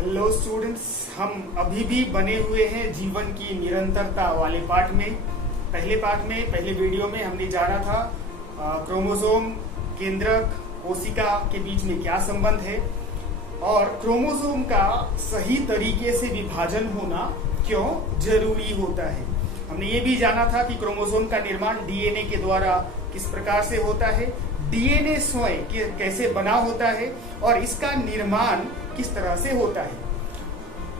Hello students, हम अभी भी बने हुए हैं जीवन की निरंतरता वाले पाठ में। पहले वीडियो में हमने जाना था क्रोमोसोम, केंद्रक, कोशिका के बीच में क्या संबंध है और क्रोमोसोम का सही तरीके से विभाजन होना क्यों जरूरी होता है। हमने ये भी जाना था कि क्रोमोसोम का निर्माण डीएनए के द्वारा किस प्रकार से होता है, डीएनए स्वयं कैसे बना होता है और इसका निर्माण किस तरह से होता है।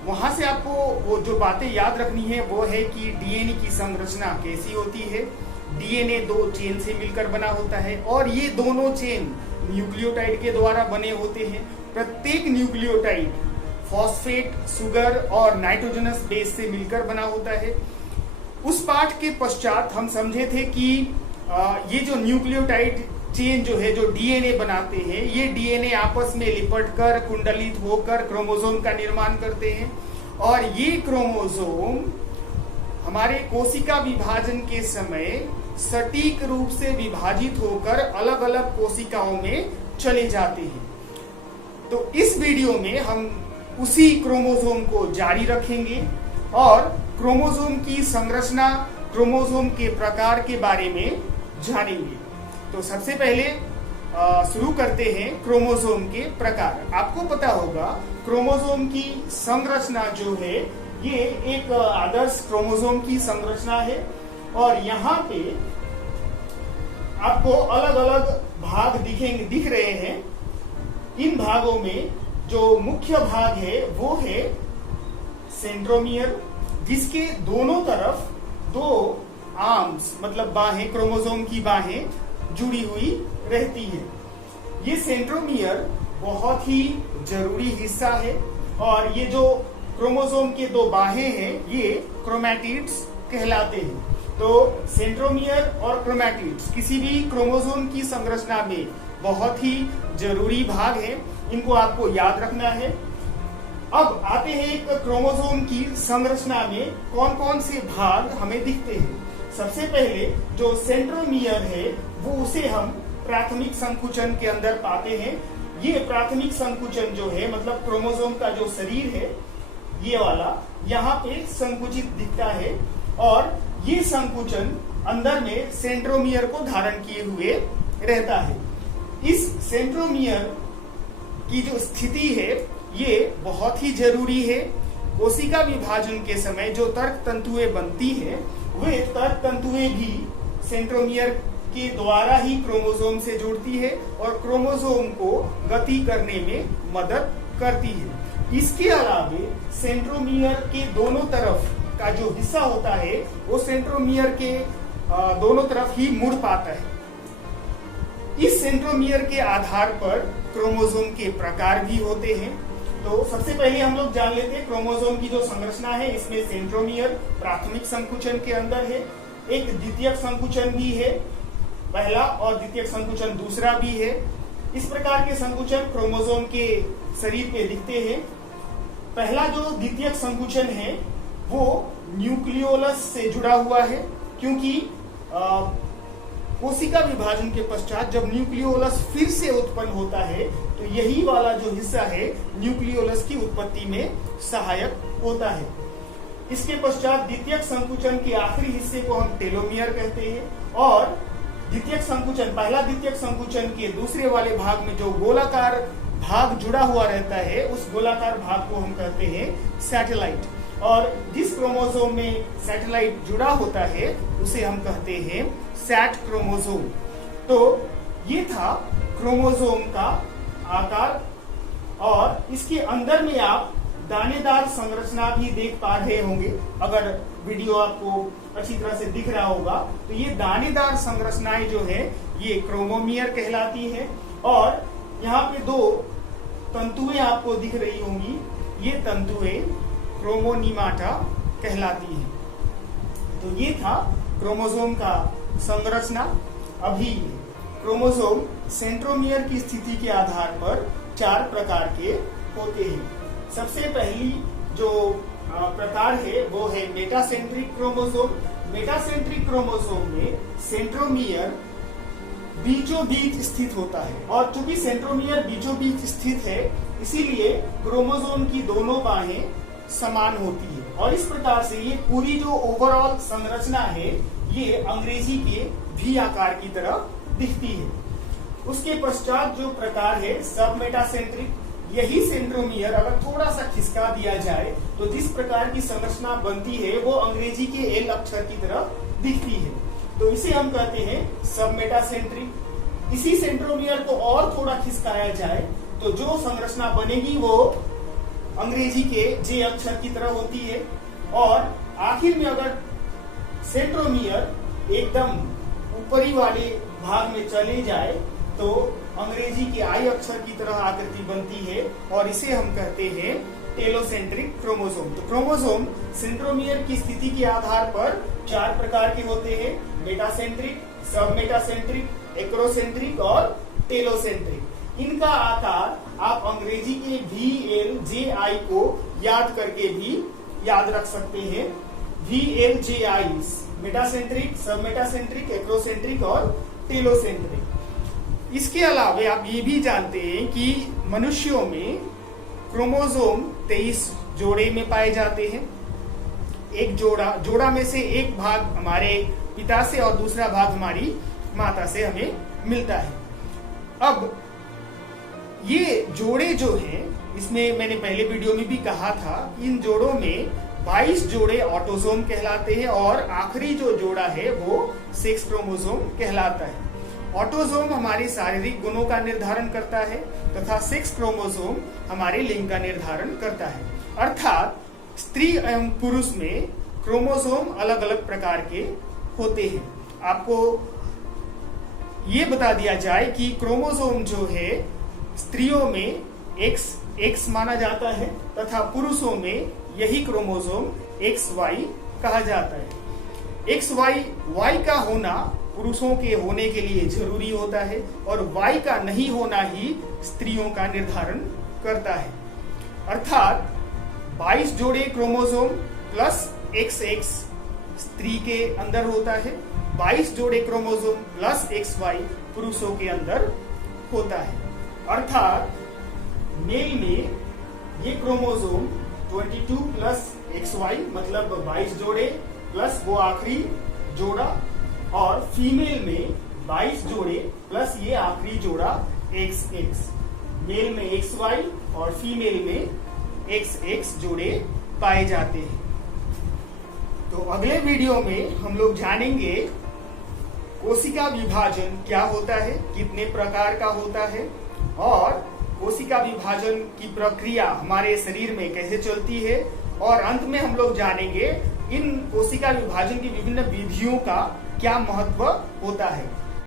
वहां से आपको वो जो बातें याद रखनी है वो है कि डीएनए की संरचना कैसी होती है। डीएनए दो चेन से मिलकर बना होता है और ये दोनों चेन न्यूक्लियोटाइड के द्वारा बने होते हैं। प्रत्येक न्यूक्लियोटाइड फॉस्फेट, सुगर और नाइट्रोजनस बेस से मिलकर बना होता है। उस पाठ के पश्चात हम समझे थे कि ये जो न्यूक्लियोटाइड चेन जो है, जो डीएनए बनाते हैं, ये डीएनए आपस में लिपटकर कुंडलित होकर क्रोमोसोम का निर्माण करते हैं और ये क्रोमोसोम हमारे कोशिका विभाजन के समय सटीक रूप से विभाजित होकर अलग अलग कोशिकाओं में चले जाते हैं। तो इस वीडियो में हम उसी क्रोमोसोम को जारी रखेंगे और क्रोमोसोम की संरचना, क्रोमोसोम के प्रकार के बारे में जानेंगे। तो सबसे पहले शुरू करते हैं क्रोमोसोम के प्रकार। आपको पता होगा क्रोमोसोम की संरचना जो है ये एक आदर्श क्रोमोसोम की संरचना है और यहाँ पे आपको अलग अलग भाग दिख रहे हैं। इन भागों में जो मुख्य भाग है वो है सेंट्रोमियर, जिसके दोनों तरफ दो आर्म्स मतलब बाहें, क्रोमोसोम की बाहें जुड़ी हुई रहती है। ये सेंट्रोमियर बहुत ही जरूरी हिस्सा है और ये जो क्रोमोसोम के दो बाहें हैं ये क्रोमैटिड्स कहलाते हैं। तो सेंट्रोमियर और क्रोमैटिड्स किसी भी क्रोमोसोम की संरचना में बहुत ही जरूरी भाग है, इनको आपको याद रखना है। अब आते हैं एक क्रोमोसोम की संरचना में कौन कौन से भाग हमें दिखते हैं। सबसे पहले जो सेंट्रोमियर है वो उसे हम प्राथमिक संकुचन के अंदर पाते हैं। ये प्राथमिक संकुचन जो है मतलब क्रोमोसोम का जो शरीर है ये वाला यहाँ पे संकुचित दिखता है और ये संकुचन अंदर में सेंट्रोमियर को धारण किए हुए रहता है। इस सेंट्रोमियर की जो स्थिति है ये बहुत ही जरूरी है। कोशिका विभाजन के समय जो तर्क तंतुएं बनती है वे तर्क तंतुएं भी सेंट्रोमियर के द्वारा ही क्रोमोसोम से जुड़ती है और क्रोमोसोम को गति करने में मदद करती है। इसके अलावे सेंट्रोमियर के दोनों तरफ का जो हिस्सा होता है वो सेंट्रोमियर के दोनों तरफ ही मुड़ पाता है। इस सेंट्रोमियर के आधार पर क्रोमोसोम के प्रकार भी होते हैं। तो सबसे पहले हम लोग जान लेते हैं क्रोमोसोम की जो संरचना है। इसमें सेंट्रोमियर प्राथमिक संकुचन के अंदर है, एक द्वितीयक संकुचन भी है, पहला और द्वितीयक संकुचन दूसरा भी है। इस प्रकार के संकुचन क्रोमोसोम के शरीर पे दिखते हैं। पहला जो द्वितीयक संकुचन है वो न्यूक्लियोलस से जुड़ा हुआ है, क्योंकि कोशिका विभाजन के पश्चात जब न्यूक्लियोलस फिर से उत्पन्न होता है तो यही वाला जो हिस्सा है न्यूक्लियोलस की उत्पत्ति में सहायक होता है। इसके पश्चात द्वितीयक संकुचन के आखिरी हिस्से को हम टेलोमियर कहते हैं और द्वितीयक संकुचन, पहला द्वितीयक संकुचन के दूसरे वाले भाग में जो गोलाकार भाग जुड़ा हुआ रहता है उस गोलाकार भाग को हम कहते हैं सैटेलाइट और जिस क्रोमोसोम में सैटेलाइट जुड़ा होता है उसे हम कहते हैं सैट क्रोमोसोम। तो ये था क्रोमोसोम का आकार और इसके अंदर में आप दानेदार संरचना भी देख पा रहे होंगे। अगर वीडियो आपको अच्छी तरह से दिख रहा होगा तो ये दानेदार संरचनाएं जो है ये क्रोमोमियर कहलाती है और यहाँ पे दो तंतुएं आपको दिख रही होंगी, ये तंतुएं क्रोमोनीमाटा कहलाती है। तो ये था क्रोमोसोम का संरचना। अभी क्रोमोसोम सेंट्रोमियर की स्थिति के आधार पर चार प्रकार के होते हैं। सबसे पहली जो प्रकार है वो है मेटासेंट्रिक क्रोमोसोम। मेटासेंट्रिक क्रोमोसोम में सेंट्रोमियर बीचों बीच स्थित होता है, और चूंकि सेंट्रोमियर बीचों बीच स्थित है इसीलिए क्रोमोसोम की दोनों बाहें समान होती है, और इस प्रकार से ये पूरी जो ओवरऑल संरचना है ये अंग्रेजी के वी आकार की तरह दिखती है। उसके पश्चात जो प्रकार है सब मेटासेंट्रिक, यही सेंट्रोमियर अगर थोड़ा सा खिसका दिया जाए तो जिस प्रकार की संरचना बनती है वो अंग्रेजी के एल अक्षर की तरह दिखती है, तो इसे हम कहते हैं सब मेटासेंट्रिक। इसी सेंट्रोमियर को और थोड़ा खिसकाया जाए तो जो संरचना बनेगी वो अंग्रेजी के जे अक्षर की तरह होती है, और आखिर में अगर सेंट्रोमियर एकदम ऊपरी वाले भाग में चले जाए तो अंग्रेजी के आई अक्षर की तरह आकृति बनती है, और इसे हम कहते हैं टेलोसेंट्रिक क्रोमोसोम। तो क्रोमोसोम सेंट्रोमियर की स्थिति के आधार पर 4 प्रकार के होते हैं, मेटासेंट्रिक, सब मेटासेंट्रिक, एक्रोसेंट्रिक और टेलोसेंट्रिक। इनका आकार आप अंग्रेजी के VLJI को याद करके भी याद रख सकते हैं। VLJI मेटासेंट्रिक, सब मेटासेंट्रिक, एक्रोसेंट्रिक और टेलोसेंट्रिक। इसके अलावा आप ये भी जानते हैं कि मनुष्यों में क्रोमोसोम 23 जोड़े में पाए जाते हैं। एक जोड़ा में से एक भाग हमारे पिता से और दूसरा भाग हमारी माता से हमें मिलता है। अब ये जोड़े जो हैं, इसमें मैंने पहले वीडियो में भी कहा था, इन जोड़ों में 22 जोड़े ऑटोसोम कहलाते हैं और आखिरी जो जोड़ा है वो सेक्स क्रोमोसोम कहलाता है। ऑटोसोम हमारे शारीरिक गुणों का निर्धारण करता है तथा सेक्स क्रोमोसोम हमारे लिंग का निर्धारण करता है। अर्थात स्त्री एवं पुरुष में क्रोमोसोम अलग अलग प्रकार के होते हैं। आपको ये बता दिया जाए कि क्रोमोसोम जो है स्त्रियों में X माना जाता है तथा पुरुषों में यही क्रोमोसोम XY कहा जाता है। XY का होना पुरुषों के होने के लिए जरूरी होता है और Y का नहीं होना ही स्त्रियों का निर्धारण करता है। अर्थात 22 जोड़े क्रोमोसोम प्लस XX स्त्री के अंदर होता है, 22 जोड़े क्रोमोसोम प्लस XY पुरुषों के अंदर होता है। अर्थात मेल में ये क्रोमोसोम 22 प्लस XY मतलब 22 जोड़े प्लस वो आखिरी जोड़ा, और फीमेल में 22 जोड़े प्लस ये आखिरी जोड़ा XX। मेल में XY और फीमेल में XX जोड़े पाए जाते हैं। तो अगले वीडियो में हम लोग जानेंगे कोशिका विभाजन क्या होता है, कितने प्रकार का होता है, और कोशिका विभाजन की प्रक्रिया हमारे शरीर में कैसे चलती है, और अंत में हम लोग जानेंगे इन कोशिका विभाजन की विभिन्न विधियों का क्या महत्व होता है।